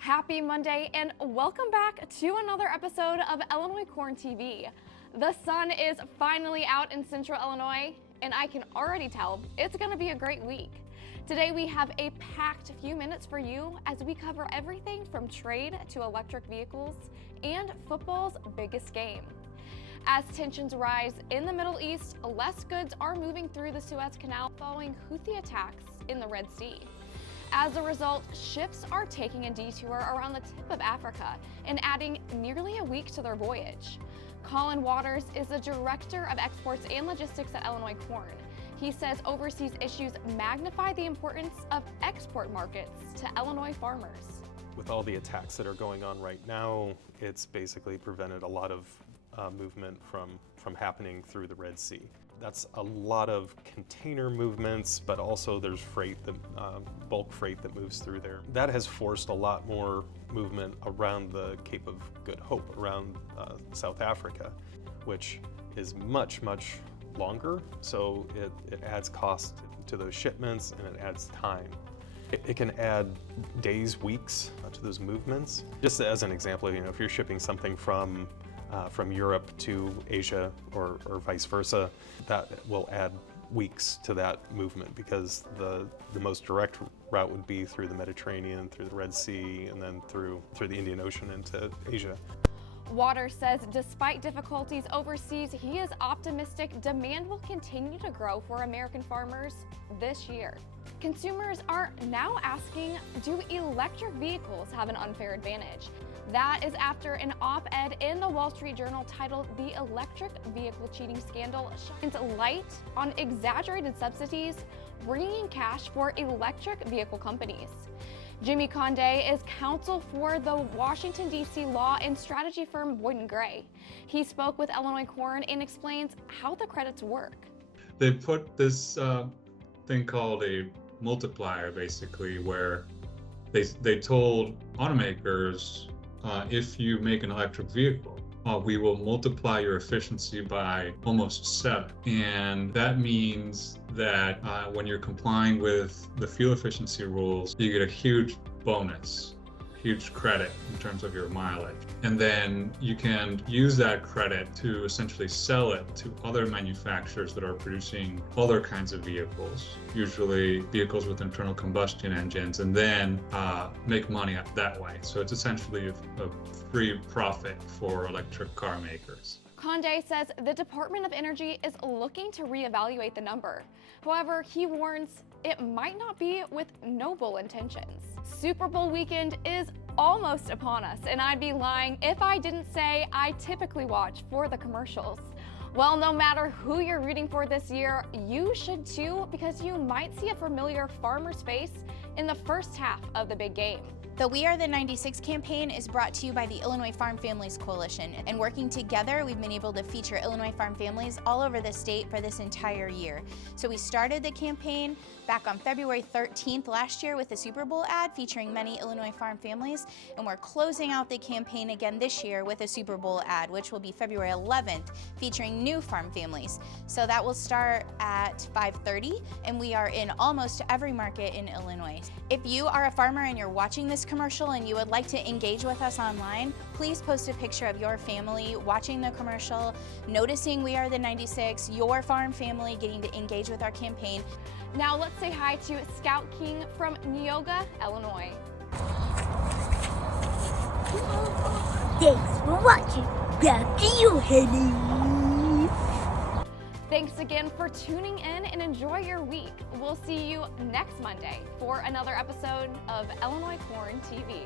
Happy Monday and welcome back to another episode of Illinois Corn TV. The sun is finally out in central Illinois and I can already tell it's going to be a great week. Today we have a packed few minutes for you as we cover everything from trade to electric vehicles and football's biggest game. As tensions rise in the Middle East, less goods are moving through the Suez Canal following Houthi attacks in the Red Sea. As a result, ships are taking a detour around the tip of Africa and adding nearly a week to their voyage. Colin Waters is the Director of Exports and Logistics at Illinois Corn. He says overseas issues magnify the importance of export markets to Illinois farmers. With all the attacks that are going on right now, it's basically prevented a lot of movement from happening through the Red Sea. That's a lot of container movements, but also there's freight, bulk freight that moves through there. That has forced a lot more movement around the Cape of Good Hope, around South Africa, which is much, much longer. So it adds cost to those shipments and it adds time. It can add days, weeks to those movements. Just as an example, if you're shipping something from Europe to Asia or vice versa, that will add weeks to that movement because the most direct route would be through the Mediterranean, through the Red Sea, and then through the Indian Ocean into Asia. Waters says despite difficulties overseas, he is optimistic demand will continue to grow for American farmers this year. Consumers are now asking, do electric vehicles have an unfair advantage? That is after an op-ed in the Wall Street Journal titled "The Electric Vehicle Cheating Scandal Shines Light on Exaggerated Subsidies, Bringing in Cash for Electric Vehicle Companies." Jimmy Conde is counsel for the Washington, D.C. law and strategy firm Boyd & Gray. He spoke with Illinois Corn and explains how the credits work. They put this thing called a multiplier, basically, where they told automakers, if you make an electric vehicle, we will multiply your efficiency by almost 7. And that means that when you're complying with the fuel efficiency rules, you get a huge bonus, huge credit in terms of your mileage. And then you can use that credit to essentially sell it to other manufacturers that are producing other kinds of vehicles, usually vehicles with internal combustion engines, and then make money that way. So it's essentially a free profit for electric car makers. Conde says the Department of Energy is looking to reevaluate the number. However, he warns it might not be with noble intentions. Super Bowl weekend is almost upon us, and I'd be lying if I didn't say I typically watch for the commercials. Well, no matter who you're rooting for this year, you should too, because you might see a familiar farmer's face in the first half of the big game. The We Are the 96 campaign is brought to you by the Illinois Farm Families Coalition, and working together, we've been able to feature Illinois farm families all over the state for this entire year. So we started the campaign back on February 13th last year with a Super Bowl ad featuring many Illinois farm families, and we're closing out the campaign again this year with a Super Bowl ad, which will be February 11th, featuring new farm families. So that will start at 5:30, and we are in almost every market in Illinois. If you are a farmer and you're watching this commercial and you would like to engage with us online, please post a picture of your family watching the commercial, noticing We Are the 96, your farm family getting to engage with our campaign. Now let's say hi to Scout King from Neoga, Illinois. Thanks for watching. Back to you, Henny. Thanks again for tuning in and enjoy your week. We'll see you next Monday for another episode of Illinois Corn TV.